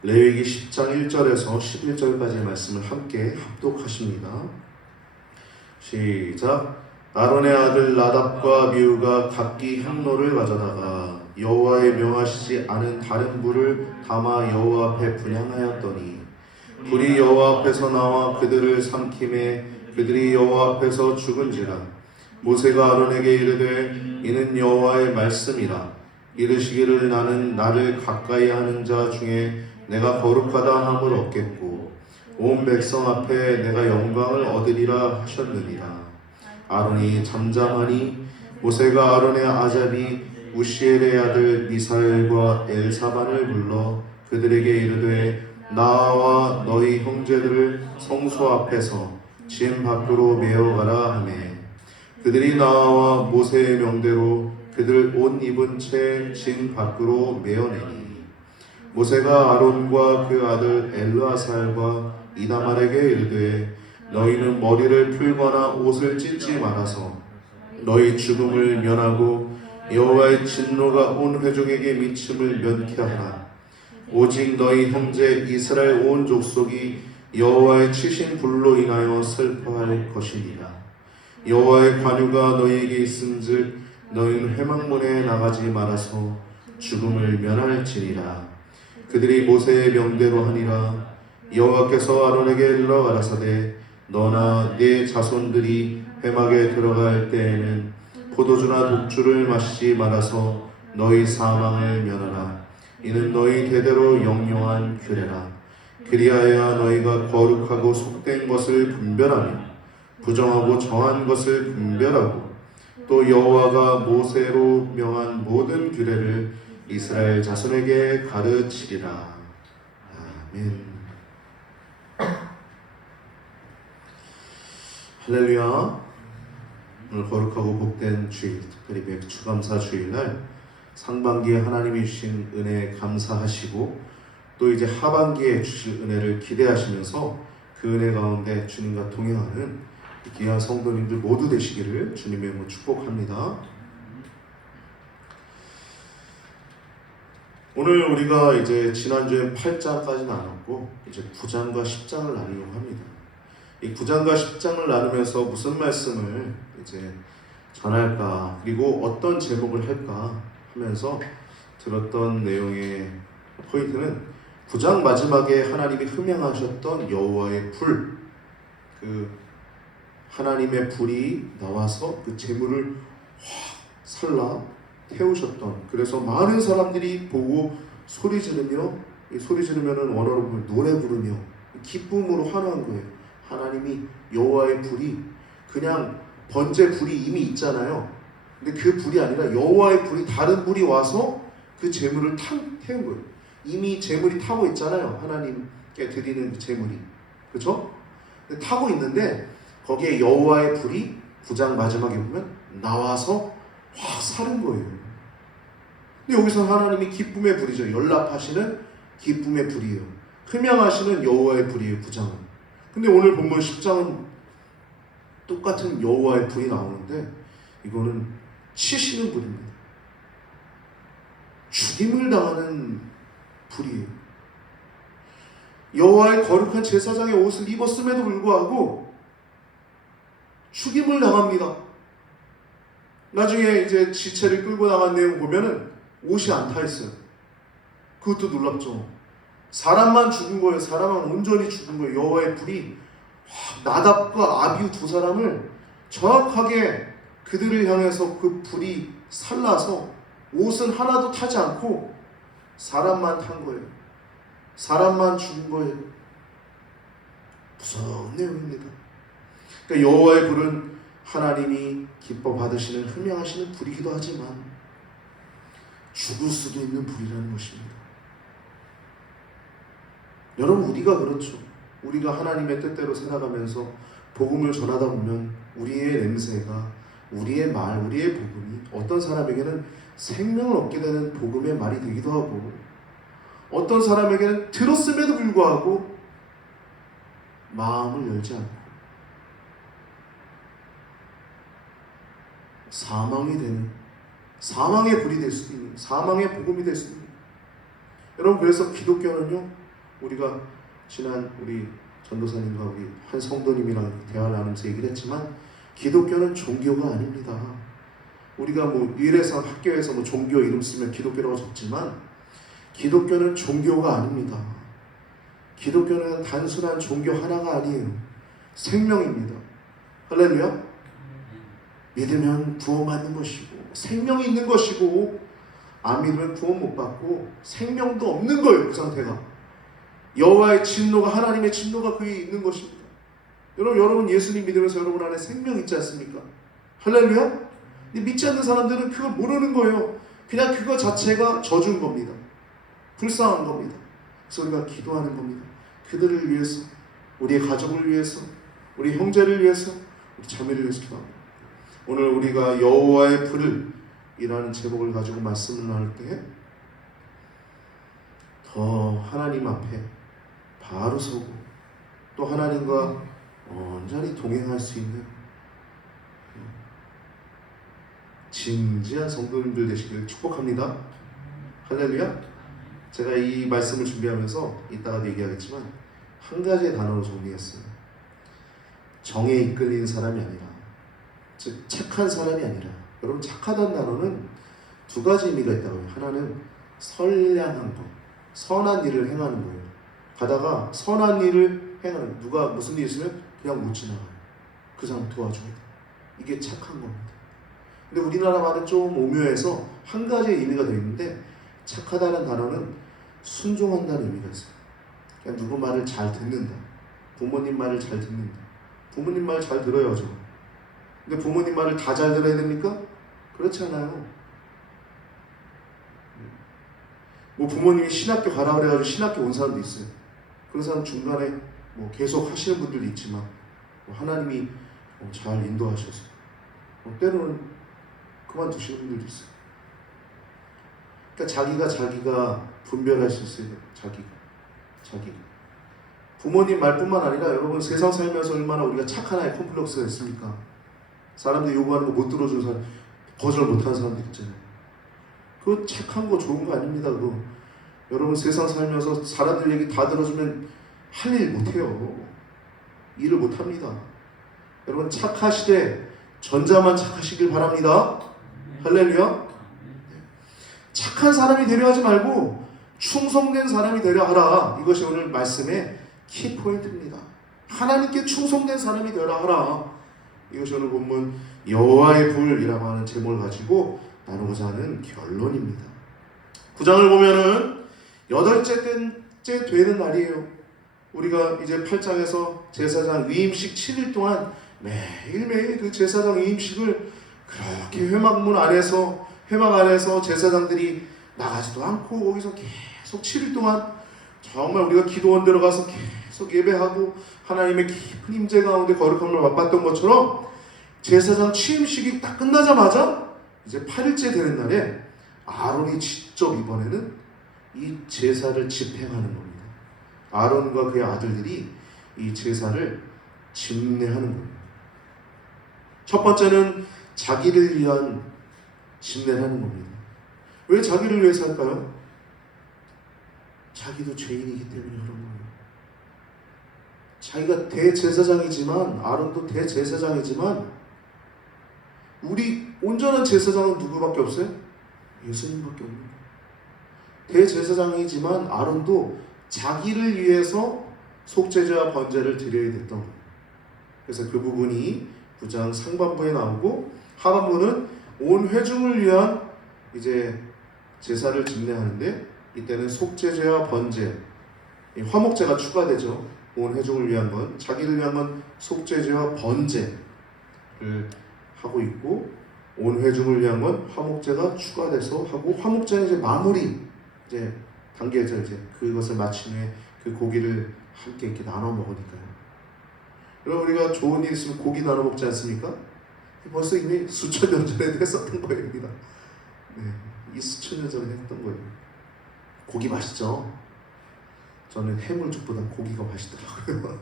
레위기 10장 1절에서 11절까지의 말씀을 함께 합독하십니다. 시작. 아론의 아들 나답과 아비후가 각기 향로를 가져다가 여호와의 명하시지 않은 다른 불을 담아 여호와 앞에 분향하였더니 불이 여호와 앞에서 나와 그들을 삼킴에 그들이 여호와 앞에서 죽은지라. 모세가 아론에게 이르되 이는 여호와의 말씀이라. 이르시기를 나는 나를 가까이 하는 자 중에 내가 거룩하다 함을 얻겠고 온 백성 앞에 내가 영광을 얻으리라 하셨느니라. 아론이 잠잠하니 모세가 아론의 아잡이 우시엘의 아들 미사엘과 엘사반을 불러 그들에게 이르되 나와 너희 형제들을 성소 앞에서 진 밖으로 메어가라 하매 그들이 나와 모세의 명대로 그들 옷 입은 채 진 밖으로 메어내니 모세가 아론과 그 아들 엘르아살과 이다말에게 이르되 너희는 머리를 풀거나 옷을 찢지 말아서 너희 죽음을 면하고 여호와의 진노가 온 회족에게 미침을 면케하라. 오직 너희 형제 이스라엘 온 족속이 여호와의 치신 불로 인하여 슬퍼할 것이니라. 여호와의 관유가 너희에게 있은즉 너희는 회막문에 나가지 말아서 죽음을 면할지니라. 그들이 모세의 명대로 하니라. 여호와께서 아론에게 일러 가라사대 너나 네 자손들이 회막에 들어갈 때에는 포도주나 독주를 마시지 말아서 너희 사망을 면하라. 이는 너희 대대로 영영한 규례라. 그리하여 너희가 거룩하고 속된 것을 분별하며 부정하고 정한 것을 분별하고 또 여호와가 모세로 명한 모든 규례를 이스라엘 자손에게 가르치리라. 아멘. 할렐루야. 오늘 거룩하고 복된 주일, 특별히 백추감사 주일날 상반기에 하나님이 주신 은혜에 감사하시고 또 이제 하반기에 주실 은혜를 기대하시면서 그 은혜 가운데 주님과 동행하는 귀한 성도님들 모두 되시기를 주님의 이름으로 축복합니다. 오늘 우리가 이제 지난주에 8장까지 나눴고 이제 9장과 10장을 나누려고 합니다. 이 9장과 10장을 나누면서 무슨 말씀을 이제 전할까, 그리고 어떤 제목을 할까 하면서 들었던 내용의 포인트는 9장 마지막에 하나님이 흠양하셨던 여호와의 불, 그 하나님의 불이 나와서 그 제물을 확 살라 태우셨던, 그래서 많은 사람들이 보고 소리 지르며, 소리 지르면은 원어로 보면 노래 부르며 기쁨으로 환호한 거예요. 하나님이 여호와의 불이 그냥 번제 불이 이미 있잖아요. 근데 그 불이 아니라 여호와의 불이 다른 불이 와서 그 제물을 태운 거예요. 이미 제물이 타고 있잖아요. 하나님께 드리는 제물이, 그렇죠? 타고 있는데 거기에 여호와의 불이 9장 마지막에 보면 나와서 확 사는 거예요. 근데 여기서 하나님이 기쁨의 불이죠. 연락하시는 기쁨의 불이에요. 흠양하시는 여호와의 불이에요. 9장은. 근데 오늘 본문 10장은 똑같은 여호와의 불이 나오는데 이거는 치시는 불입니다. 죽임을 당하는 불이에요. 여호와의 거룩한 제사장의 옷을 입었음에도 불구하고 죽임을 당합니다. 나중에 이제 지체를 끌고 나간 내용 보면은 옷이 안 타 있어요. 그것도 놀랍죠. 사람만 죽은 거예요. 사람만 온전히 죽은 거예요. 여호와의 불이 나답과 아비후 두 사람을 정확하게 그들을 향해서 그 불이 살라서 옷은 하나도 타지 않고 사람만 탄 거예요. 사람만 죽은 거예요. 무서운 내용입니다. 그러니까 여호와의 불은 하나님이 기뻐 받으시는 흠양하시는 불이기도 하지만 죽을 수도 있는 불이라는 것입니다. 여러분, 우리가 그렇죠. 우리가 하나님의 뜻대로 살아가면서 복음을 전하다 보면 우리의 냄새가, 우리의 말, 우리의 복음이 어떤 사람에게는 생명을 얻게 되는 복음의 말이 되기도 하고 어떤 사람에게는 들었음에도 불구하고 마음을 열지 않고 사망이 되는, 사망의 불이 될 수도 있는, 사망의 복음이 될 수도 있는. 여러분, 그래서 기독교는요 우리가 지난 우리 전도사님과 우리 한 성도님이랑 대화를 나누면서 얘기를 했지만 기독교는 종교가 아닙니다. 우리가 뭐 일에서 학교에서 뭐 종교 이름 쓰면 기독교라고 적지만 기독교는 종교가 아닙니다. 기독교는 단순한 종교 하나가 아니에요. 생명입니다. 할렐루야. 믿으면 구원받는 것이고 생명이 있는 것이고 안 믿으면 구원 못 받고 생명도 없는 거예요. 그 상태가. 여호와의 진노가 하나님의 진노가 그에 있는 것입니다. 여러분 예수님 믿으면서 여러분 안에 생명 있지 않습니까? 할렐루야. 믿지 않는 사람들은 그걸 모르는 거예요. 그냥 그거 자체가 저주인 겁니다. 불쌍한 겁니다. 그래서 우리가 기도하는 겁니다. 그들을 위해서, 우리의 가족을 위해서, 우리 형제를 위해서, 우리 자매를 위해서 기도합니다. 오늘 우리가 여호와의 불을 이라는 제목을 가지고 말씀을 나눌 때 더 하나님 앞에 바로 서고 또 하나님과 온전히 동행할 수 있는 진지한 성도님들 되시길 축복합니다. 할렐루야. 제가 이 말씀을 준비하면서 이따가도 얘기하겠지만 한 가지의 단어로 정리했어요. 정에 이끌리는 사람이 아니라, 즉 착한 사람이 아니라. 여러분 착하다는 단어는 두 가지 의미가 있다고요. 하나는 선량한 것, 선한 일을 행하는 거예요. 가다가 선한 일을 행하는, 누가 무슨 일이 있으면 그냥 못 지나가요. 그 사람 도와줘야 돼. 이게 착한 겁니다. 근데 우리나라 말은 좀 오묘해서 한 가지의 의미가 되어 있는데 착하다는 단어는 순종한다는 의미가 있어요. 그냥 누구 말을 잘 듣는다. 부모님 말을 잘 듣는다. 부모님 말 잘 들어야죠. 근데 부모님 말을 다 잘 들어야 됩니까? 그렇지 않아요. 뭐 부모님이 신학교 가라 그래가지고 신학교 온 사람도 있어요. 그런 사람 중간에 뭐 계속 하시는 분들도 있지만 하나님이 잘 인도하셔서 때로는 그만두시는 분들도 있어요. 그러니까 자기가 분별할 수 있어요. 자기가 부모님 말뿐만 아니라 여러분 세상 살면서 얼마나 우리가 착한 아이 콤플렉스가 있습니까? 사람들이 요구하는 거 못 들어주는 사람, 거절 못하는 사람들 있잖아요. 그거 착한 거 좋은 거 아닙니다. 그거. 여러분 세상 살면서 사람들 얘기 다 들어주면 할 일 못해요. 일을 못합니다. 여러분 착하시되 전자만 착하시길 바랍니다. 할렐루야. 착한 사람이 되려 하지 말고 충성된 사람이 되려 하라. 이것이 오늘 말씀의 키포인트입니다. 하나님께 충성된 사람이 되려 하라. 이것이 오늘 본문 여호와의 불이라고 하는 제목을 가지고 나누고자 하는 결론입니다. 9장을 보면은 8째 되는 날이에요. 우리가 이제 8장에서 제사장 위임식 7일 동안 매일매일 그 제사장 위임식을 그렇게 회막 안에서 제사장들이 나가지도 않고 거기서 계속 7일 동안 정말 우리가 기도원대로 가서 계속 예배하고 하나님의 깊은 임재 가운데 거룩함을 맛봤던 것처럼 제사장 취임식이 딱 끝나자마자 이제 8일째 되는 날에 아론이 직접 이번에는 이 제사를 집행하는 겁니다. 아론과 그의 아들들이 이 제사를 집례하는 겁니다. 첫 번째는 자기를 위한 집례를 하는 겁니다. 왜 자기를 위해서 할까요? 자기도 죄인이기 때문에 그런 거예요. 자기가 대제사장이지만, 아론도 대제사장이지만, 우리 온전한 제사장은 누구밖에 없어요? 예수님밖에 없는 거예요. 대제사장이지만 아론도 자기를 위해서 속죄제와 번제를 드려야 됐던 거예요. 그래서 그 부분이 9장 상반부에 나오고 하반부는 온 회중을 위한 이제 제사를 집례하는데 이때는 속죄제와 번제, 화목제가 추가되죠. 온 회중을 위한 건, 자기를 위한 건 속죄제와 번제를 하고 있고 온 회중을 위한 건 화목제가 추가돼서 하고, 화목제는 이제 마무리 이제 단계죠. 이제 그것을 마친 후에 그 고기를 함께 이렇게 나눠 먹으니까요. 여러분 우리가 좋은 일 있으면 고기 나눠 먹지 않습니까? 벌써 이미 수천 년 전에 했었던 거입니다. 네, 이 수천 년 전에 했던 거예요. 고기 맛있죠? 저는 해물죽보다 고기가 맛있더라고요.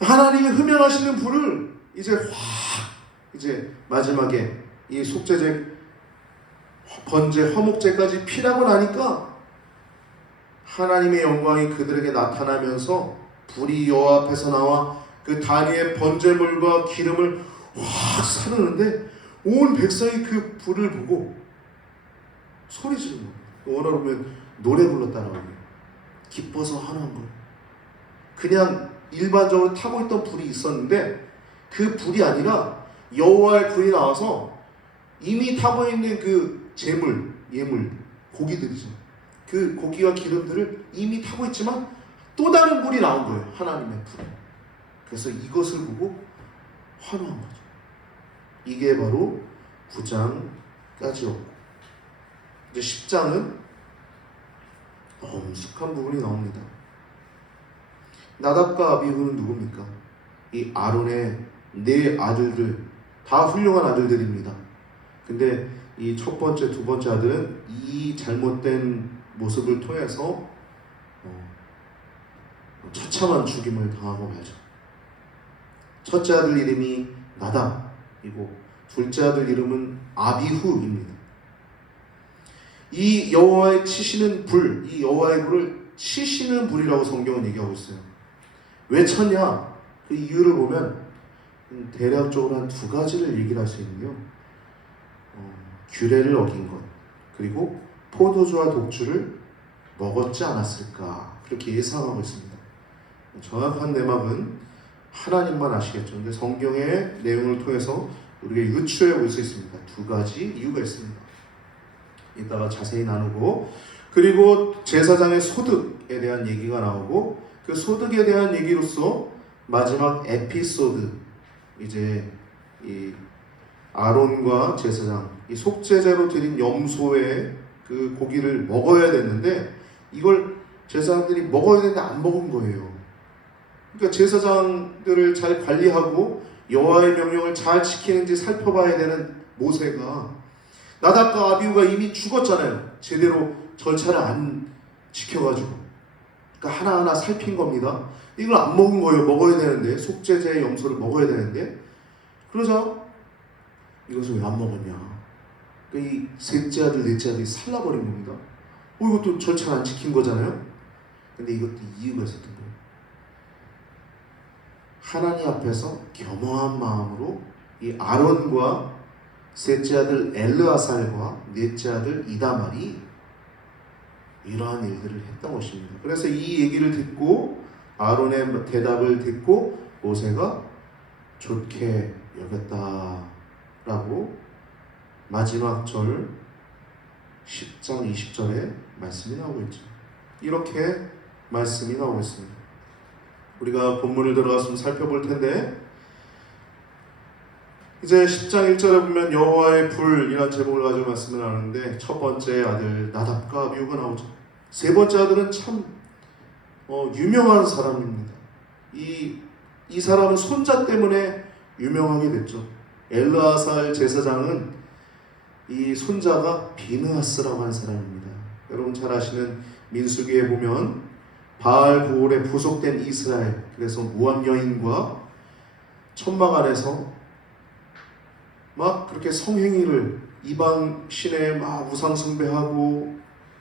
하나님이 흠양하시는 불을 이제 이제 마지막에 이 속죄제, 번제, 화목제까지 피라고 나니까 하나님의 영광이 그들에게 나타나면서 불이 여호와 앞에서 나와 그 단위의 번제물과 기름을 확 사르는데 온 백성이 그 불을 보고 소리 지르는 거예요. 원어로 보면 노래 불렀다는 거예요. 기뻐서 환호한 거예요. 그냥 일반적으로 타고 있던 불이 있었는데 그 불이 아니라 여호와의 불이 나와서 이미 타고 있는 그 예물, 고기들이죠. 그 고기와 기름들을 이미 타고 있지만 또 다른 불이 나온 거예요. 하나님의 불. 그래서 이것을 보고 환호한 거죠. 이게 바로 9장까지였고, 이제 10장은 엄숙한 부분이 나옵니다. 나답과 아비후는 누굽니까? 이 아론의 네 아들들, 다 훌륭한 아들들입니다. 근데 이 첫 번째, 두 번째 아들은 이 잘못된 모습을 통해서 처참한 죽임을 당하고 말죠. 첫째 아들 이름이 나답이고 둘째 아들 이름은 아비후입니다. 이 여호와의 치시는 불, 이 여호와의 불을 치시는 불이라고 성경은 얘기하고 있어요. 왜 쳤냐? 그 이유를 보면 대략적으로 한 두 가지를 얘기를 할 수 있는데요. 규례를 어긴 것, 그리고 포도주와 독주를 먹었지 않았을까, 그렇게 예상하고 있습니다. 정확한 내막은 하나님만 아시겠죠. 근데 성경의 내용을 통해서 우리가 유추해 볼 수 있습니다. 두 가지 이유가 있습니다. 이따가 자세히 나누고, 그리고 제사장의 소득에 대한 얘기가 나오고, 그 소득에 대한 얘기로서 마지막 에피소드, 이제 이 아론과 제사장, 이 속죄제로 드린 염소의 그 고기를 먹어야 됐는데 이걸 제사장들이 먹어야 되는데 안 먹은 거예요. 그러니까 제사장들을 잘 관리하고 여호와의 명령을 잘 지키는지 살펴봐야 되는 모세가, 나답과 아비후가 이미 죽었잖아요. 제대로 절차를 안 지켜가지고. 그러니까 하나하나 살핀 겁니다. 이걸 안 먹은 거예요. 먹어야 되는데, 속죄제의 염소를 먹어야 되는데. 그러자 이것을 왜 안 먹었냐? 그러니까 이 셋째 아들, 넷째 아들이 살라버린 겁니다. 이것도 절차를 안 지킨 거잖아요. 근데 이것도 이유가 있었던 거예요. 하나님 앞에서 겸허한 마음으로 이 아론과 셋째 아들 엘르아살과 넷째 아들 이다말이 이러한 일들을 했던 것입니다. 그래서 이 얘기를 듣고, 아론의 대답을 듣고 모세가 좋게 여겼다라고 마지막 절 10장 20절에 말씀이 나오고 있죠. 이렇게 말씀이 나오고 있습니다. 우리가 본문을 들어가서 살펴볼 텐데, 이제 10장 1절에 보면 여호와의 불이라는 제목을 가지고 말씀을 하는데, 첫 번째 아들 나답과 아비후가 나오죠. 세 번째 아들은 참 유명한 사람입니다. 이 사람은 손자 때문에 유명하게 됐죠. 엘르아살 제사장은 이 손자가 비느하스라고 하는 사람입니다. 여러분 잘 아시는 민수기에 보면 바알 부올에 부속된 이스라엘, 그래서 모압 여인과 천막 안에서 막 그렇게 성행위를, 이방 신에 막 우상 숭배하고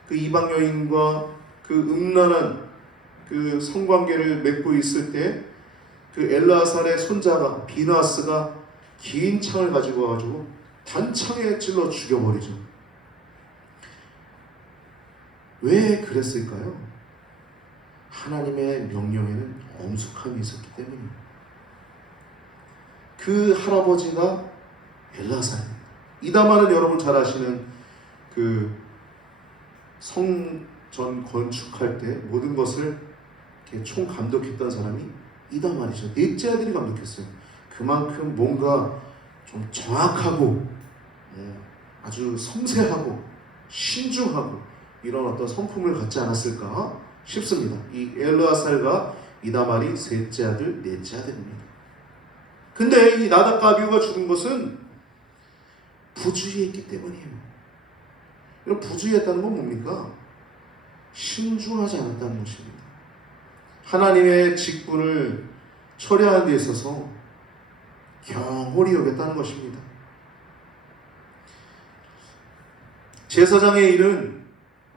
그 이방 여인과 그 음란한 그 성관계를 맺고 있을 때, 그 엘르아살의 손자가 비느하스가 긴 창을 가지고 와가지고 단창에 찔러 죽여버리죠. 왜 그랬을까요? 하나님의 명령에는 엄숙함이 있었기 때문입니다. 그 할아버지가 엘르아살입니다. 이다말은 여러분 잘 아시는 그 성전 건축할 때 모든 것을 이렇게 총 감독했던 사람이 이다말이죠. 넷째 아들이 감독했어요. 그만큼 뭔가 좀 정확하고 아주 섬세하고 신중하고 이런 어떤 성품을 갖지 않았을까 싶습니다. 이 엘르아살과 이다말이 셋째 아들, 넷째 아들입니다. 근데 이 나답과 아비후가 죽은 것은 부주의했기 때문이에요. 이런 부주의했다는 건 뭡니까? 신중하지 않았다는 것입니다. 하나님의 직분을 처리하는 데 있어서 경홀히 여겼다는 것입니다. 제사장의 일은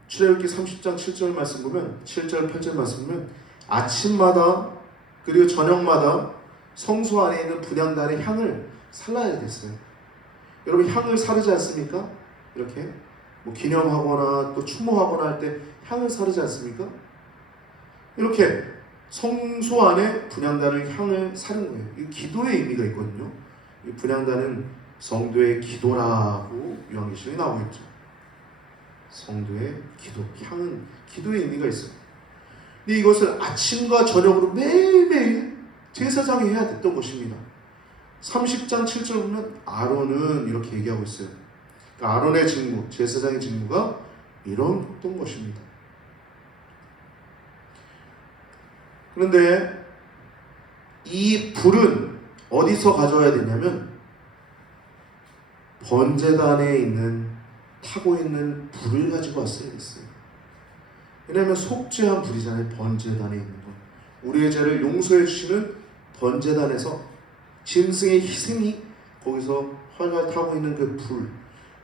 출애굽기 30장 7절 말씀 보면 7절 8절 말씀 보면 아침마다 그리고 저녁마다 성소 안에 있는 분향단의 향을 살라야 됐어요. 여러분 향을 사르지 않습니까? 이렇게 뭐 기념하거나 또 추모하거나 할 때 향을 사르지 않습니까? 이렇게 성소 안에 분향단을 향을 사는 거예요. 이 기도의 의미가 있거든요. 이 분향단은 성도의 기도라고 요한계시록에 나오겠죠. 성도의 기도, 향은 기도의 의미가 있어요. 근데 이것을 아침과 저녁으로 매일매일 제사장이 해야 됐던 것입니다. 30장 7절 보면 아론은 이렇게 얘기하고 있어요. 그러니까 아론의 직무, 제사장의 직무가 이런 것입니다. 그런데 이 불은 어디서 가져와야 되냐면 번제단에 타고 있는 불을 가지고 왔어야 됐어요. 왜냐하면 속죄한 불이잖아요. 번제단에 있는 것. 우리의 죄를 용서해 주시는 번제단에서 짐승의 희생이 거기서 활활 타고 있는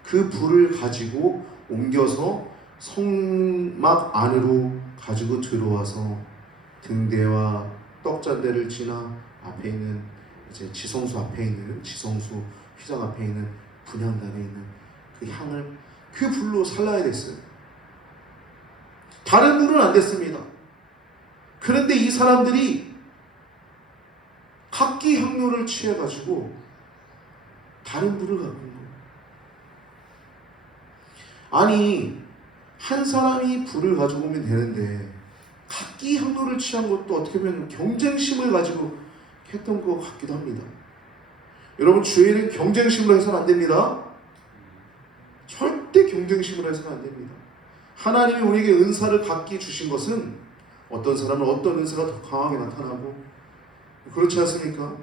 그 불을 가지고 옮겨서 성막 안으로 가지고 들어와서 등대와 떡잔대를 지나 앞에 있는 이제 지성소 앞에 있는 지성소 휘장 앞에 있는 분향단에 있는 그 향을 그 불로 살라야 됐어요. 다른 불은 안 됐습니다. 그런데 이 사람들이 각기 향료를 취해가지고 다른 불을 갖고 온 거예요. 아니 한 사람이 불을 가지고 오면 되는데 각기 향료를 취한 것도 어떻게 보면 경쟁심을 가지고 했던 것 같기도 합니다. 여러분 주일은 경쟁심으로 해서는 안 됩니다. 절대 경쟁심으로 해서는 안 됩니다. 하나님이 우리에게 은사를 각기 주신 것은 어떤 사람은 어떤 은사가 더 강하게 나타나고 그렇지 않습니까?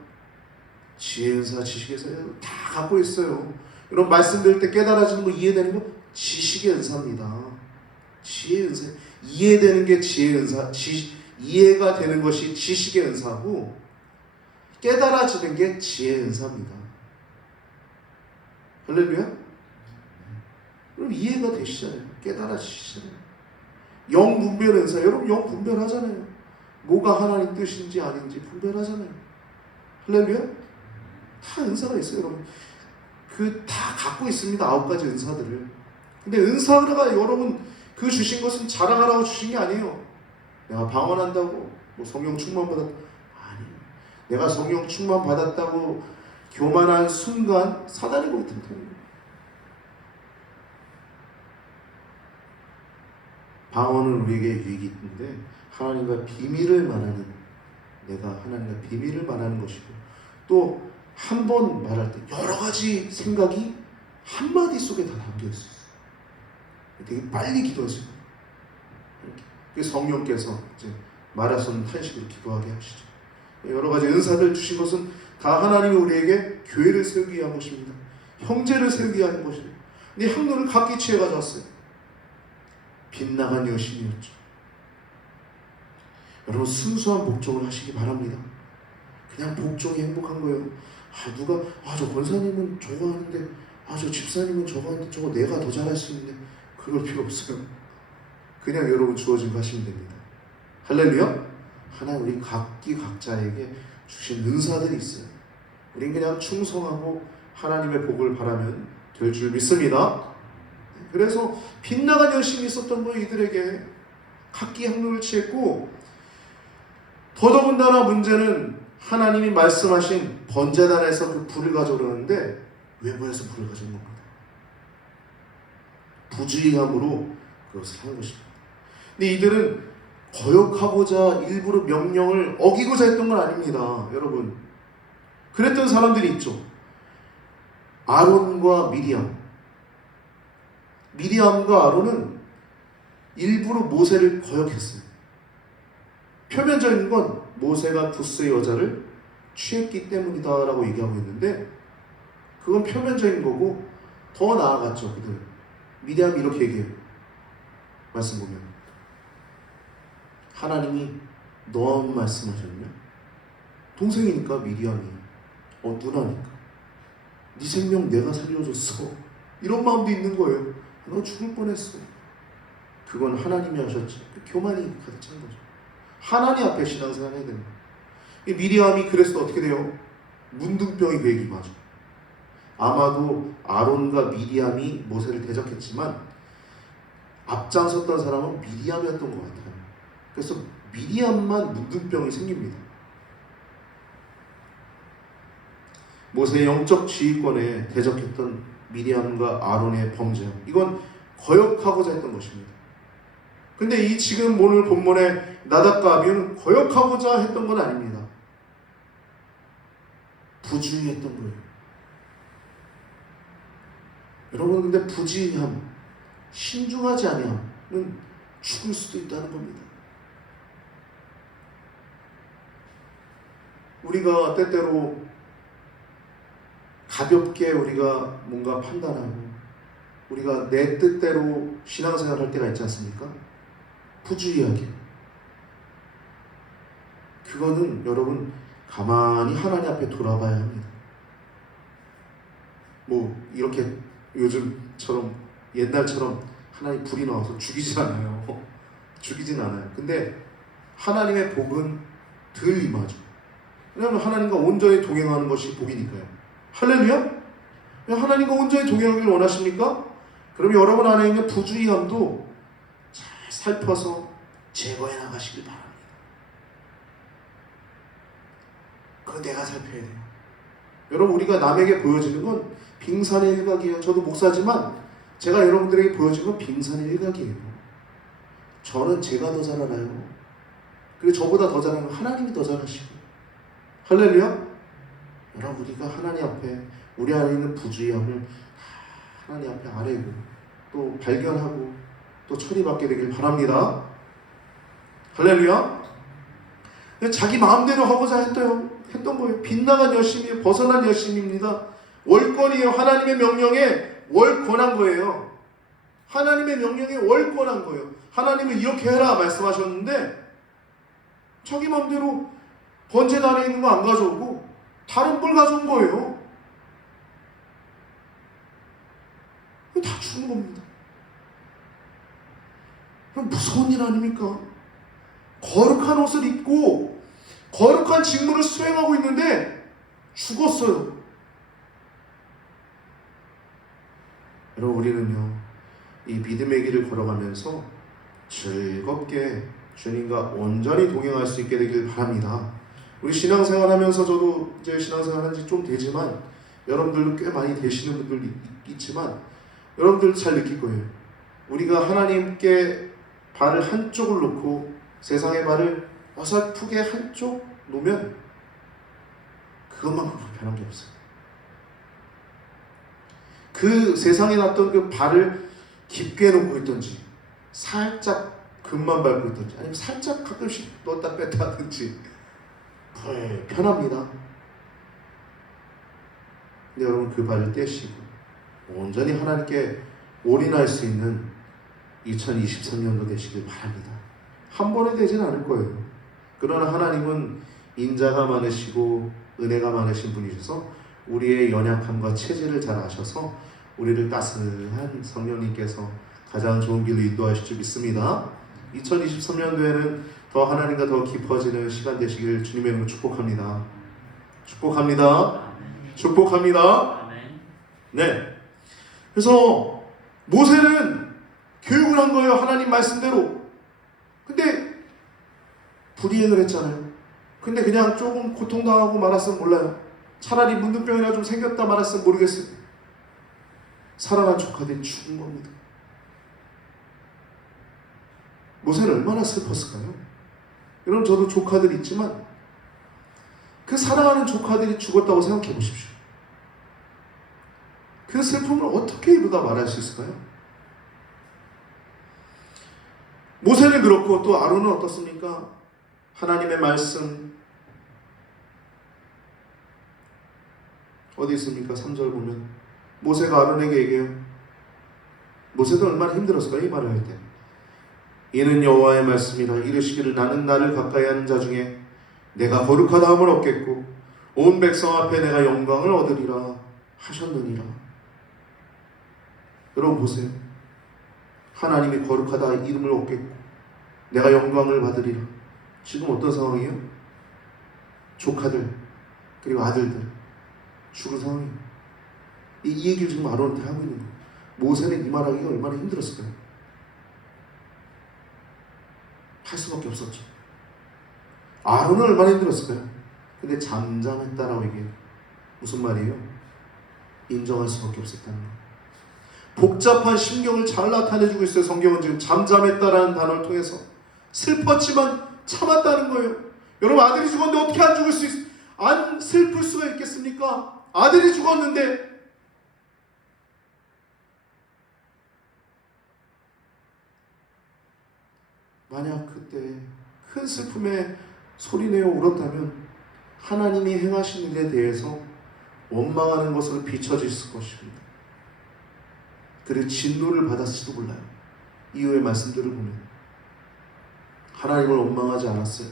지혜 은사, 지식의 은사 다 갖고 있어요. 여러분 말씀 들을 때 깨달아지는 거 이해되는 거 지식의 은사입니다. 지혜의 은사, 이해되는 게 지혜의 은사, 이해가 되는 것이 지식의 은사고 깨달아지는 게 지혜의 은사입니다. 할렐루야? 그럼 이해가 되시잖아요. 깨달아지시잖아요. 영 분별 은사, 여러분 영 분별하잖아요. 뭐가 하나님 뜻인지 아닌지 분별하잖아요. 할렐루야? 다 은사가 있어요, 여러분. 다 갖고 있습니다. 9가지 은사들을. 근데 은사가 여러분 그 주신 것은 자랑하라고 주신 게 아니에요. 내가 방언한다고 뭐 성령 충만 받았다. 아니에요. 내가 성령 충만 받았다고 교만한 순간 사단이 거기 틈타는 거예요. 방언은 우리에게 유익이 있는데 하나님과 비밀을 말하는 내가 하나님과 비밀을 말하는 것이고 또 한 번 말할 때 여러 가지 생각이 한마디 속에 다 담겨 있어요. 되게 빨리 기도할 수 있어요. 그래서 성령께서 이제 말할 수 없는 탄식으로 기도하게 하시죠. 여러 가지 은사들 주신 것은 다 하나님이 우리에게 교회를 세우기 위한 것입니다. 형제를 세우기 위한 것입니다. 근데 향로를 각기 취해 가져왔어요. 빗나간 여신이었죠. 여러분 순수한 복종을 하시기 바랍니다. 그냥 복종이 행복한 거예요. 누가 저 권사님은 저거 하는데 저 집사님은 저거 하는데 저거 내가 더 잘할 수 있는데 그럴 필요 없어요. 그냥 여러분 주어진 거 하시면 됩니다. 할렐루야? 하나님 우리 각기 각자에게 주신 은사들이 있어요. 우린 그냥 충성하고 하나님의 복을 바라면 될 줄 믿습니다. 그래서 빗나간 열심이 있었던 거예요. 이들에게 각기 향로를 취했고 더더군다나 문제는 하나님이 말씀하신 번제단에서 그 불을 가져오려는데 외부에서 불을 가져온 겁니다. 부주의함으로 그것을 한 것입니다. 근데 이들은 거역하고자 일부러 명령을 어기고자 했던 건 아닙니다. 여러분 그랬던 사람들이 있죠. 아론과 미리암과 아론은 일부러 모세를 거역했어요. 표면적인 건 모세가 부스의 여자를 취했기 때문이다라고 얘기하고 있는데 그건 표면적인 거고 더 나아갔죠. 그들 미리암이 이렇게 얘기해요. 말씀 보면 하나님이 너만 말씀하셨냐? 동생이니까 미리암이 누나니까 네 생명 내가 살려줬어. 이런 마음도 있는 거예요. 너 죽을 뻔했어. 그건 하나님이 하셨지. 교만이 가득 찬 거죠. 하나님 앞에 신앙생활 해야 됩니다. 미리암이 그래서 어떻게 돼요? 문둥병이 그에게 임하죠. 아마도 아론과 미리암이 모세를 대적했지만 앞장섰던 사람은 미리암이었던 것 같아요. 그래서 미리암만 문둥병이 생깁니다. 모세의 영적 지휘권에 대적했던 미리암과 아론의 범죄, 이건 거역하고자 했던 것입니다. 근데 이 지금 오늘 본문의 나답과 아비후는 거역하고자 했던 건 아닙니다. 부주의했던 거예요. 여러분, 근데 부주의함, 신중하지 아니함은 죽을 수도 있다는 겁니다. 우리가 때때로 가볍게 우리가 뭔가 판단하고 우리가 내 뜻대로 신앙생활 할 때가 있지 않습니까? 부주의하게. 그거는 여러분 가만히 하나님 앞에 돌아봐야 합니다. 뭐 이렇게 요즘처럼 옛날처럼 하나님 불이 나와서 죽이진 않아요. 죽이진 않아요. 근데 하나님의 복은 덜 임하죠. 왜냐하면 하나님과 온전히 동행하는 것이 복이니까요. 할렐루야? 하나님과 온전히 동행하길 원하십니까? 그럼 여러분 안에 있는 부주의함도 잘 살펴서 제거해 나가시길 바랍니다. 그건 내가 살펴야 돼요. 여러분, 우리가 남에게 보여지는 건 빙산의 일각이에요. 저도 목사지만 제가 여러분들에게 보여주는 건 빙산의 일각이에요. 저는 제가 더 잘 알아요. 그리고 저보다 더 잘하는 건 하나님이 더 잘하시고. 할렐루야? 여러분, 우리가 하나님 앞에 우리 안에 있는 부주의함을 하나님 앞에 아뢰고 또 발견하고 또 처리받게 되길 바랍니다. 할렐루야? 자기 마음대로 하고자 했던 거예요. 빗나간 열심이에요. 벗어난 열심입니다. 월권이에요. 하나님의 명령에 월권한 거예요. 하나님의 명령에 월권한 거예요. 하나님은 이렇게 해라 말씀하셨는데 자기 마음대로 번제단에 있는 거 안 가져오고 다른 뿔 가져온 거예요. 다 죽은 겁니다. 그럼 무서운 일 아닙니까? 거룩한 옷을 입고 거룩한 직무를 수행하고 있는데 죽었어요. 여러분, 우리는요, 이 믿음의 길을 걸어가면서 즐겁게 주님과 온전히 동행할 수 있게 되길 바랍니다. 우리 신앙생활 하면서 저도 이제 신앙생활 한 지 좀 되지만 여러분들도 꽤 많이 되시는 분들 있지만 여러분들 잘 느낄 거예요. 우리가 하나님께 발을 한쪽을 놓고 세상의 발을 어설프게 한쪽 놓으면 그것만큼 불편한 게 없어요. 그 세상에 놨던 그 발을 깊게 놓고 있든지 살짝 금만 밟고 있든지 아니면 살짝 가끔씩 넣었다 뺐다 하든지 불편합니다. 근데 여러분, 그 발을 떼시고 온전히 하나님께 올인할 수 있는 2023년도 되시길 바랍니다. 한 번에 되지는 않을 거예요. 그러나 하나님은 인자가 많으시고 은혜가 많으신 분이셔서 우리의 연약함과 체질을 잘 아셔서 우리를 따스한 성령님께서 가장 좋은 길로 인도하실 줄 믿습니다. 2023년도에는 더 하나님과 더 깊어지는 시간 되시길 주님의 이름으로 축복합니다. 축복합니다. 축복합니다. 네. 그래서 모세는 교육을 한 거예요. 하나님 말씀대로. 근데 불이행을 했잖아요. 근데 그냥 조금 고통당하고 말았으면 몰라요. 차라리 문둥병이나 좀 생겼다 말았으면 모르겠어요. 살아난 조카들이 죽은 겁니다. 모세는 얼마나 슬펐을까요? 여러분, 저도 조카들이 있지만 그 사랑하는 조카들이 죽었다고 생각해 보십시오. 그 슬픔을 어떻게 이루다 말할 수 있을까요? 모세는 그렇고 또 아론은 어떻습니까? 하나님의 말씀 어디 있습니까? 3절 보면 모세가 아론에게 얘기해요. 모세도 얼마나 힘들었을까요? 이 말을 할 때. 이는 여호와의 말씀이라 이르시기를 나는 나를 가까이 하는 자 중에 내가 거룩하다함을 얻겠고 온 백성 앞에 내가 영광을 얻으리라 하셨느니라. 여러분 보세요. 하나님이 거룩하다 이름을 얻겠고 내가 영광을 받으리라. 지금 어떤 상황이에요? 조카들 그리고 아들들 죽은 상황이에요. 이 얘기를 지금 아론한테 하고 있는 거예요. 모세는 이 말하기가 얼마나 힘들었을까요? 할 수밖에 없었죠. 아론은 얼마나 힘들었을까요? 근데 잠잠했다라고 얘기해요. 무슨 말이에요? 인정할 수밖에 없었다는 거예요. 복잡한 심경을 잘 나타내주고 있어요. 성경은 지금 잠잠했다라는 단어를 통해서 슬펐지만 참았다는 거예요. 여러분, 아들이 죽었는데 어떻게 안 슬플 수가 있겠습니까? 아들이 죽었는데. 만약 그때 큰 슬픔에 소리내어 울었다면 하나님이 행하신 일에 대해서 원망하는 것으로 비춰졌을 것입니다. 그리고 진노를 받았을지도 몰라요. 이후의 말씀들을 보면 하나님을 원망하지 않았어요.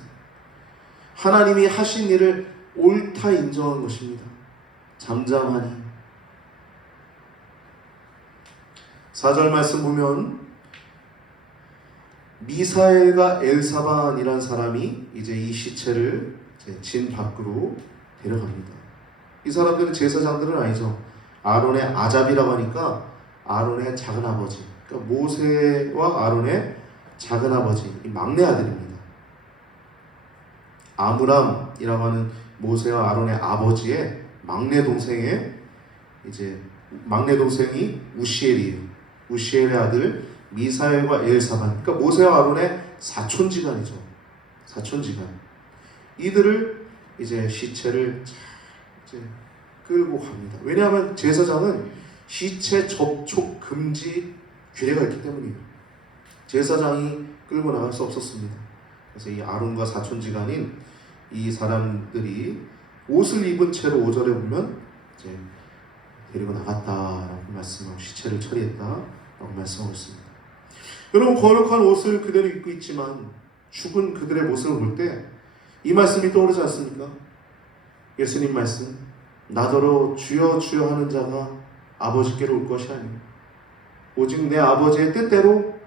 하나님이 하신 일을 옳다 인정한 것입니다. 잠잠하니. 4절 말씀 보면 미사엘과 엘사반이란 사람이 이제 이 시체를 진 밖으로 데려갑니다. 이 사람들은 제사장들은 아니죠. 아론의 아잡이라고 하니까 아론의 작은 아버지, 그러니까 모세와 아론의 작은 아버지, 이 막내 아들입니다. 아므람이라고 하는 모세와 아론의 아버지의 막내 동생의 이제 막내 동생이 우시엘이에요. 우시엘의 아들 미사엘과 엘사반, 그러니까 모세와 아론의 사촌지간이죠. 사촌지간. 이들을 이제 시체를 이제 끌고 갑니다. 왜냐하면 제사장은 시체 접촉 금지 규례가 있기 때문이에요. 제사장이 끌고 나갈 수 없었습니다. 그래서 이 아론과 사촌지간인 이 사람들이 옷을 입은 채로 5절에 보면 이제 데리고 나갔다라고 말씀하고 시체를 처리했다라고 말씀하고 있습니다. 여러분, 거룩한 옷을 그대로 입고 있지만 죽은 그들의 모습을 볼 때 이 말씀이 떠오르지 않습니까? 예수님 말씀, 나더러 주여 주여 하는 자가 아버지께로 올 것이 아니요 오직 내 아버지의 뜻대로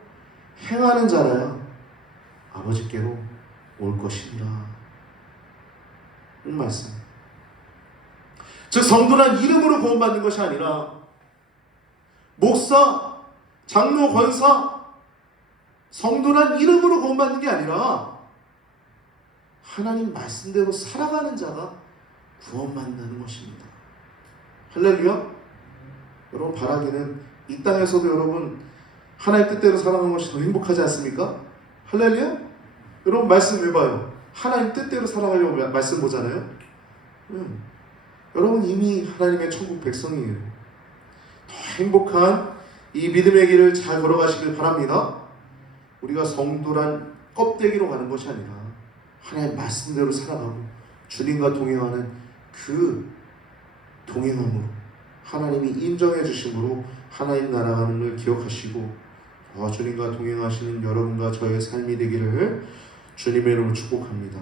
행하는 자라야 아버지께로 올 것이니라. 이 말씀. 즉 성도란 이름으로 구원받는 것이 아니라 목사, 장로, 권사, 성도란 이름으로 구원받는 게 아니라 하나님 말씀대로 살아가는 자가 구원받는 것입니다. 할렐루야. 여러분, 바라기는 이 땅에서도 여러분 하나님 뜻대로 살아가는 것이 더 행복하지 않습니까? 할렐루야. 여러분, 말씀 해봐요. 하나님 뜻대로 살아가려고 말씀 보잖아요. 여러분 이미 하나님의 천국 백성이에요. 더 행복한 이 믿음의 길을 잘 걸어가시길 바랍니다. 우리가 성도란 껍데기로 가는 것이 아니라 하나님 말씀대로 살아가고 주님과 동행하는 그 동행함으로 하나님이 인정해 주심으로 하나님 나라가는 기억하시고 주님과 동행하시는 여러분과 저의 삶이 되기를 주님의 이름으로 축복합니다.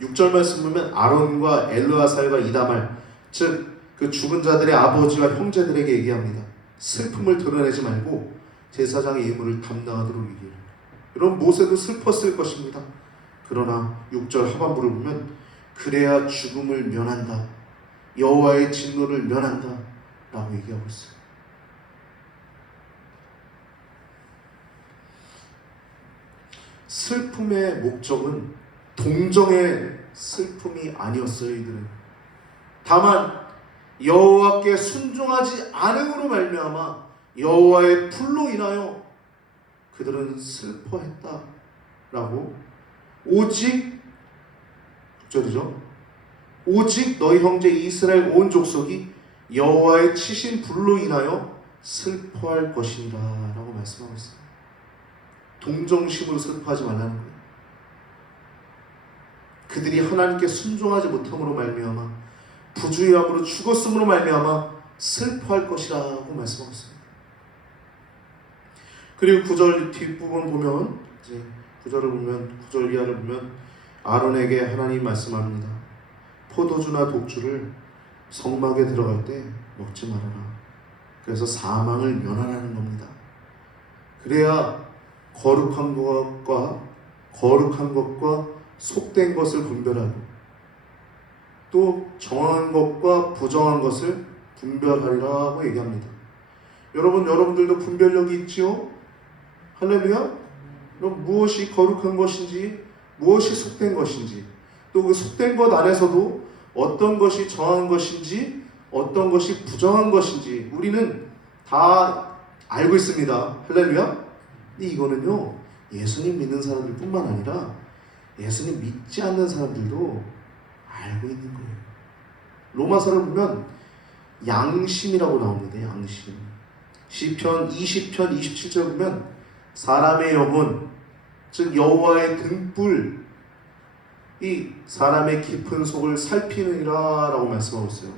6절 말씀 보면 아론과 엘르아살과 이다말, 즉 그 죽은 자들의 아버지와 형제들에게 얘기합니다. 슬픔을 드러내지 말고 제사장의 임무를 담당하도록 얘기해요. 여러분, 모세도 슬펐을 것입니다. 그러나 6절 하반부를 보면 그래야 죽음을 면한다, 여호와의 진노를 면한다 라고 얘기하고 있어요. 슬픔의 목적은 동정의 슬픔이 아니었어요. 이들은 다만 여호와께 순종하지 않음으로 말미암아 여호와의 불로 인하여 그들은 슬퍼했다라고. 오직 6절이죠. 오직 너희 형제 이스라엘 온 족속이 여호와의 치신 불로 인하여 슬퍼할 것이니라 라고 말씀하고 있어요. 동정심으로 슬퍼하지 말라는 거예요. 그들이 하나님께 순종하지 못함으로 말미암아 부주의함으로 죽었음으로 말미암아 슬퍼할 것이라고 말씀하고 있습니다. 그리고 9절 뒷부분 보면 이제 9절을 보면 9절 이하를 보면 아론에게 하나님 말씀합니다. 포도주나 독주를 성막에 들어갈 때 먹지 말아라. 그래서 사망을 면하라는 겁니다. 그래야 거룩한 것과 속된 것을 분별하고 또 정한 것과 부정한 것을 분별하리라고 얘기합니다. 여러분들도 분별력이 있지요? 할렐루야? 그럼 무엇이 거룩한 것인지, 무엇이 속된 것인지, 또 그 속된 것 안에서도 어떤 것이 정한 것인지, 어떤 것이 부정한 것인지 우리는 다 알고 있습니다. 할렐루야? 이거는요, 예수님 믿는 사람들 뿐만 아니라 예수님 믿지 않는 사람들도 알고 있는 거예요. 로마서를 보면 양심이라고 나옵니다. 양심. 시편 20편 27절 보면 사람의 영혼, 즉 여호와의 등불, 이 사람의 깊은 속을 살피느니라 라고 말씀하고 있어요.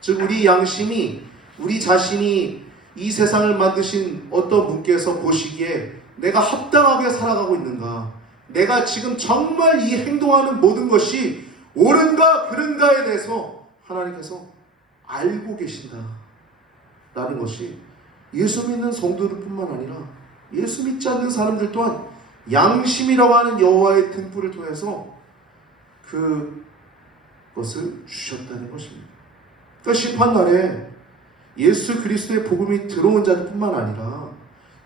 즉 우리 양심이, 우리 자신이 이 세상을 만드신 어떤 분께서 보시기에 내가 합당하게 살아가고 있는가, 내가 지금 정말 이 행동하는 모든 것이 옳은가 그른가에 대해서 하나님께서 알고 계신다 라는 것이 예수 믿는 성도들 뿐만 아니라 예수 믿지 않는 사람들 또한 양심이라고 하는 여호와의 등불을 통해서 그것을 주셨다는 것입니다. 그러니까 심판날에 예수 그리스도의 복음이 들어온 자들 뿐만 아니라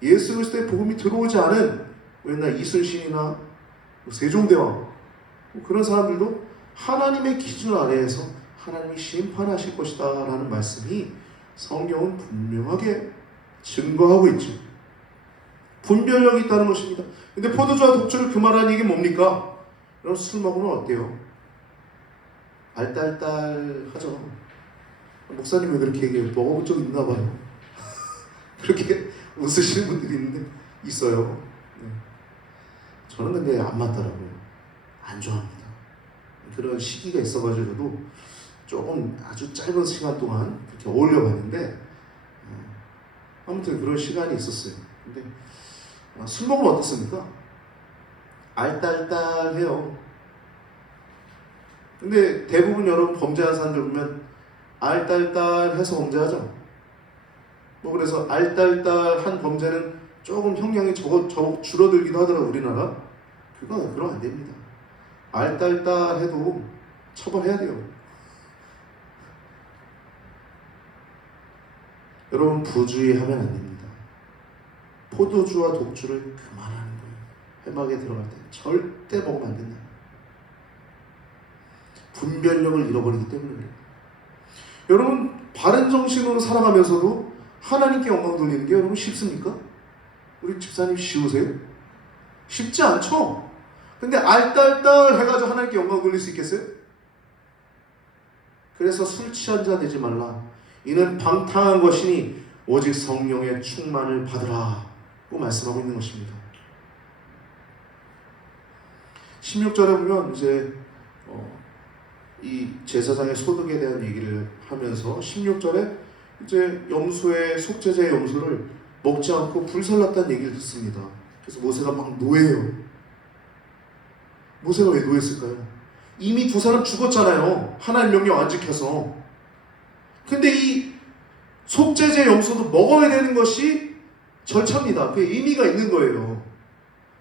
예수 그리스도의 복음이 들어오지 않은 옛날 이순신이나 세종대왕 그런 사람들도 하나님의 기준 아래에서 하나님이 심판하실 것이다 라는 말씀이 성경은 분명하게 증거하고 있죠. 분별력이 있다는 것입니다. 근데 포도주와 독주를 금하라는 얘기 뭡니까? 여러분 술 먹으면 어때요? 알딸딸하죠. 목사님 왜 그렇게 얘기해요? 먹어본 적 있나 봐요. 그렇게 웃으시는 분들이 있어요. 네. 저는 근데 안 맞더라고요. 안 좋아합니다. 그런 시기가 있어가지고 저도 조금 아주 짧은 시간 동안 그렇게 어울려봤는데 아무튼 그런 시간이 있었어요. 근데 술 먹으면 어떻습니까? 알딸딸해요. 근데 대부분 여러분 범죄하는 사람들 보면 알딸딸해서 범죄하죠. 그래서 알딸딸한 범죄는 조금 형량이 줄어들기도 하더라고요. 우리나라. 그러면 안 됩니다. 알딸딸해도 처벌해야 돼요. 여러분 부주의하면 안 됩니다. 포도주와 독주를 그만하는 거예요. 회막에 들어갈 때 절대 먹으면 안 된다. 분별력을 잃어버리기 때문에 그래요. 여러분 바른 정신으로 살아가면서도 하나님께 영광 돌리는 게 여러분 쉽습니까? 우리 집사님 쉬우세요? 쉽지 않죠? 근데 알딸딸 해가지고 하나님께 영광 돌릴 수 있겠어요? 그래서 술 취한 자 되지 말라. 이는 방탕한 것이니 오직 성령의 충만을 받으라 고 말씀하고 있는 것입니다. 16절에 보면 이제 이 제사장의 소득에 대한 얘기를 하면서 16절에 이제 염소의 속죄제의 염소를 먹지 않고 불살랐다는 얘기를 듣습니다. 그래서 모세가 막 노해요. 모세가 왜 노했을까요? 이미 두 사람 죽었잖아요. 하나님 명령 안 지켜서. 근데 이 속죄제 염소도 먹어야 되는 것이 절차입니다. 그게 의미가 있는 거예요.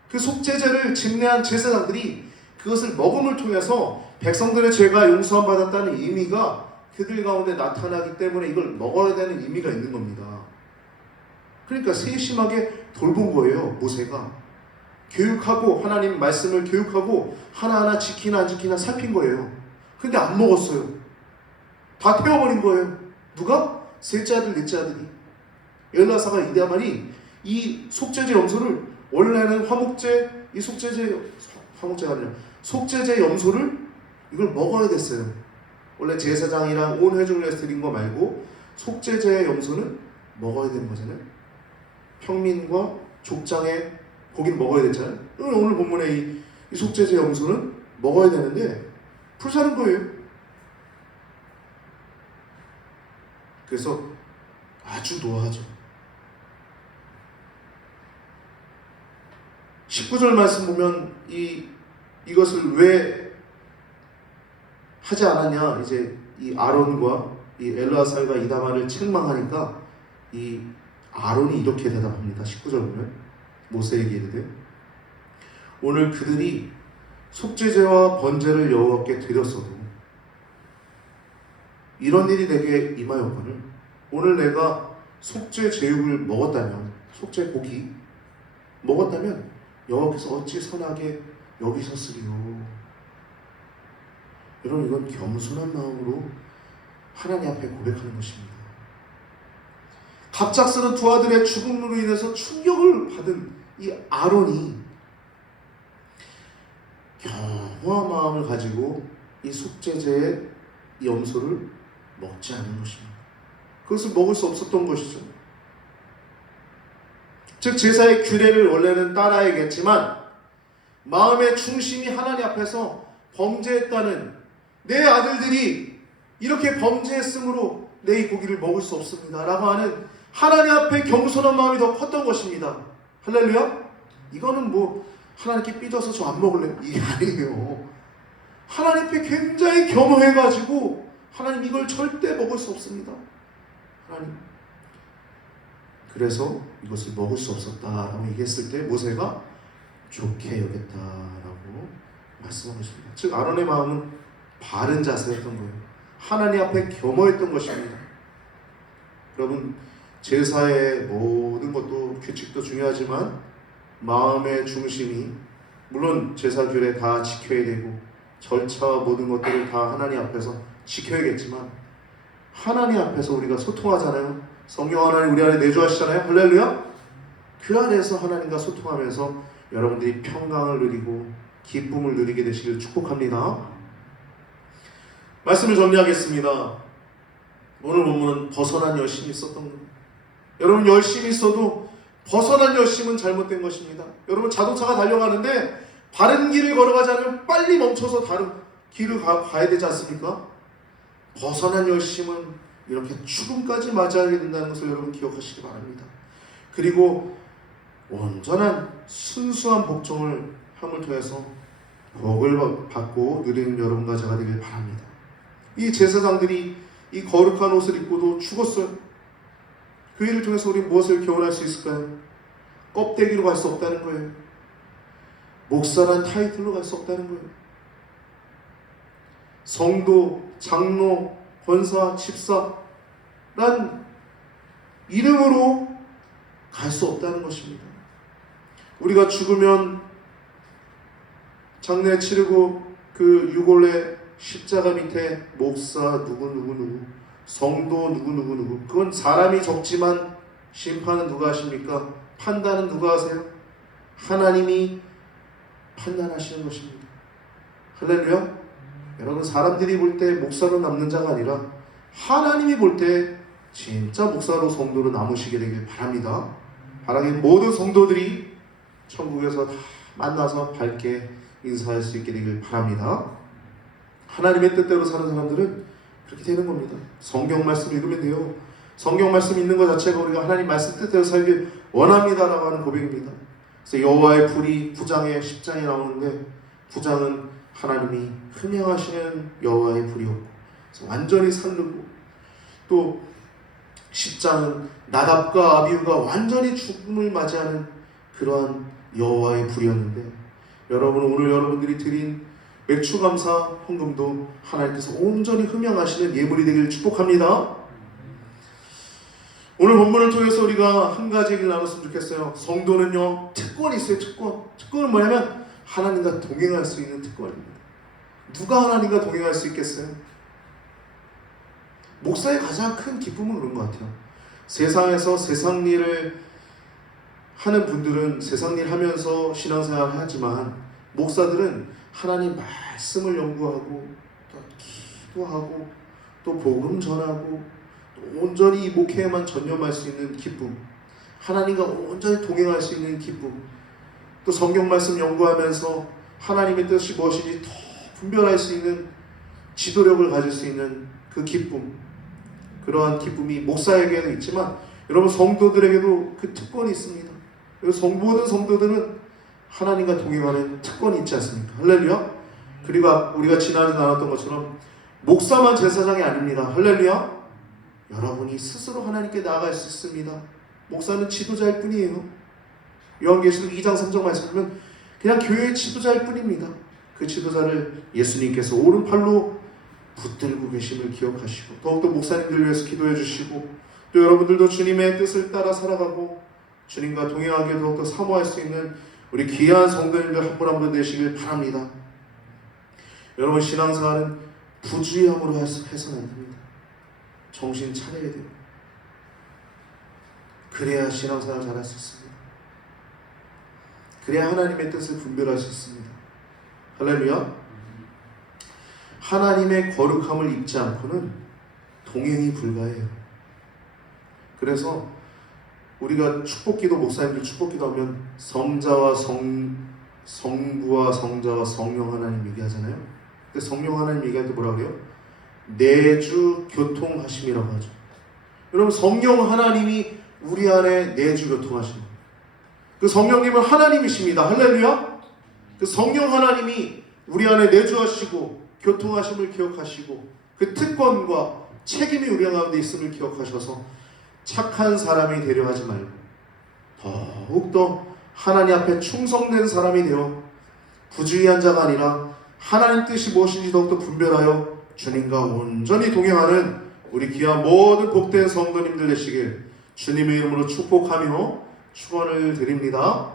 그 속죄제를 집례한 제사장들이 그것을 먹음을 통해서 백성들의 죄가 용서함 받았다는 의미가 그들 가운데 나타나기 때문에 이걸 먹어야 되는 의미가 있는 겁니다. 그러니까 세심하게 돌본 거예요. 모세가 교육하고 하나님 말씀을 교육하고 하나하나 지키나 안 지키나 살핀 거예요. 근데 안 먹었어요. 다 태워버린 거예요. 누가? 셋째 아들 넷째 아들이. 엘라사가 이다만이 이 속죄제 염소를 원래는 화목제 이 화목제가 아니라 속죄제 염소를 이걸 먹어야 됐어요. 원래 제사장이랑 온 회중을 위해서 드린 거 말고 속죄제의 염소는 먹어야 되는 거잖아요. 평민과 족장에 고기는 먹어야 됐잖아요. 오늘 본문에 이 속죄제 염소는 먹어야 되는데 불사는 거예요. 그래서 아주 노하죠. 19절 말씀 보면 이것을 왜 하지 않았냐, 이제 이 아론과 이 엘르아살과 이다말을 책망하니까 이 아론이 이렇게 대답합니다. 19절 보면 모세에게 이르되 오늘 그들이 속죄제와 번제를 여호와께 드렸어도 이런 일이 내게 임하였거늘 오늘 내가 속죄 제육을 먹었다면, 속죄 고기 먹었다면 여호와께서 어찌 선하게 여기셨으리요. 여러분, 이건 겸손한 마음으로 하나님 앞에 고백하는 것입니다. 갑작스런 두 아들의 죽음으로 인해서 충격을 받은 이 아론이 겸허한 마음을 가지고 이 속죄제의 염소를 먹지 않은 것입니다. 그것을 먹을 수 없었던 것이죠. 즉 제사의 규례를 원래는 따라야겠지만 마음의 중심이 하나님 앞에서 범죄했다는, 내 아들들이 이렇게 범죄했으므로 내 이 고기를 먹을 수 없습니다 라고 하는 하나님 앞에 겸손한 마음이 더 컸던 것입니다. 할렐루야. 이거는 뭐 하나님께 삐져서 저 안 먹을래 이게 아니에요. 하나님 앞에 굉장히 겸허해가지고 하나님 이걸 절대 먹을 수 없습니다. 하나님, 그래서 이것을 먹을 수 없었다라고 얘기했을 때 모세가 좋게 여겼다라고 말씀한 것입니다. 즉 아론의 마음은 바른 자세였던 거예요. 하나님 앞에 겸허했던 것입니다. 여러분, 제사의 모든 것도 규칙도 중요하지만 마음의 중심이, 물론 제사 규례 다 지켜야 되고 절차 모든 것들을 다 하나님 앞에서 지켜야겠지만 하나님 앞에서 우리가 소통하잖아요. 성령 하나님 우리 안에 내주하시잖아요. 할렐루야. 그 안에서 하나님과 소통하면서 여러분들이 평강을 누리고 기쁨을 누리게 되시길 축복합니다. 말씀을 정리하겠습니다. 오늘 본문은 벗어난 열심이 있었던 겁니다. 여러분, 열심히 있어도 벗어난 열심은 잘못된 것입니다. 여러분, 자동차가 달려가는데 바른 길을 걸어가지 않으면 빨리 멈춰서 다른 길을 가야 되지 않습니까? 벗어난 열심은 이렇게 죽음까지 맞이하게 된다는 것을 여러분 기억하시기 바랍니다. 그리고 온전한 순수한 복종을 함을 통해서 복을 받고 누리는 여러분과 제가 되길 바랍니다. 이 제사장들이 이 거룩한 옷을 입고도 죽었어요. 그 일을 통해서 우리 무엇을 교훈할 수 있을까요? 껍데기로 갈 수 없다는 거예요. 목사란 타이틀로 갈 수 없다는 거예요. 성도, 장로, 권사, 집사란 이름으로 갈 수 없다는 것입니다. 우리가 죽으면 장례 치르고 그 유골의 십자가 밑에 목사 누구, 성도 누구, 그건 사람이 적지만 심판은 누가 하십니까? 판단은 누가 하세요? 하나님이 판단하시는 것입니다. 할렐루야. 여러분, 사람들이 볼 때 목사로 남는 자가 아니라 하나님이 볼 때 진짜 목사로 성도로 남으시게 되길 바랍니다. 바라긴 모든 성도들이 천국에서 다 만나서 밝게 인사할 수 있게 되길 바랍니다. 하나님의 뜻대로 사는 사람들은 그렇게 되는 겁니다. 성경 말씀 읽으면 돼요. 성경 말씀 읽는 것 자체가 우리가 하나님 말씀 뜻대로 살길 원합니다라고 하는 고백입니다. 그래서 여호와의 불이 9장에 10장에 나오는데 9장은 하나님이 흠양하시는 여호와의 불이었고 완전히 살르고, 또 10장은 나답과 아비후가 완전히 죽음을 맞이하는 그러한 여호와의 불이었는데, 여러분, 오늘 여러분들이 드린 맥추감사 헌금도 하나님께서 온전히 흠양하시는 예물이 되길 축복합니다. 오늘 본문을 통해서 우리가 한 가지 얘기를 나눴으면 좋겠어요. 성도는요, 특권이 있어요. 특권은 뭐냐면 하나님과 동행할 수 있는 특권입니다. 누가 하나님과 동행할 수 있겠어요? 목사의 가장 큰 기쁨은 그런 것 같아요. 세상에서 세상 일을 하는 분들은 세상 일 하면서 신앙생활을 하지만 목사들은 하나님 말씀을 연구하고 또 기도하고 또 복음 전하고 또 온전히 목회에만 전념할 수 있는 기쁨, 하나님과 온전히 동행할 수 있는 기쁨, 또 성경 말씀 연구하면서 하나님의 뜻이 무엇인지 더 분별할 수 있는 지도력을 가질 수 있는 그 기쁨, 그러한 기쁨이 목사에게도 있지만 여러분, 성도들에게도 그 특권이 있습니다. 모든 성도들은 하나님과 동행하는 특권이 있지 않습니까? 할렐루야. 그리고 우리가 지난주에 나눴던 것처럼 목사만 제사장이 아닙니다. 할렐루야. 여러분이 스스로 하나님께 나아갈 수 있습니다. 목사는 지도자일 뿐이에요. 요한계시록 2장 3장 말씀 보면 그냥 교회의 지도자일 뿐입니다. 그 지도자를 예수님께서 오른팔로 붙들고 계심을 기억하시고 더욱더 목사님들 위해서 기도해 주시고 또 여러분들도 주님의 뜻을 따라 살아가고 주님과 동행하기에 더욱더 사모할 수 있는 우리 귀한 성도님들 한 분 한 분 되시길 바랍니다. 여러분, 신앙생활은 부주의함으로 해서는 안 됩니다. 정신 차려야 돼요. 그래야 신앙생활 잘할 수 있습니다. 그래야 하나님의 뜻을 분별할 수 있습니다. 할렐루야. 하나님의 거룩함을 입지 않고는 동행이 불가해요. 그래서 우리가 축복기도, 목사님들 축복기도 하면 성자와 성부와 성자와 성령 하나님 얘기하잖아요. 근데 성령 하나님 얘기할 때 뭐라고 해요? 내주 교통하심이라고 하죠. 여러분, 성령 하나님이 우리 안에 내주 교통하십니다. 그 성령님은 하나님이십니다. 할렐루야. 그 성령 하나님이 우리 안에 내주하시고 교통하심을 기억하시고 그 특권과 책임이 우리 가운데 있음을 기억하셔서 착한 사람이 되려 하지 말고 더욱더 하나님 앞에 충성된 사람이 되어 부주의한 자가 아니라 하나님 뜻이 무엇인지 더욱더 분별하여 주님과 온전히 동행하는 우리 귀한 모든 복된 성도님들 되시길 주님의 이름으로 축복하며 축원을 드립니다.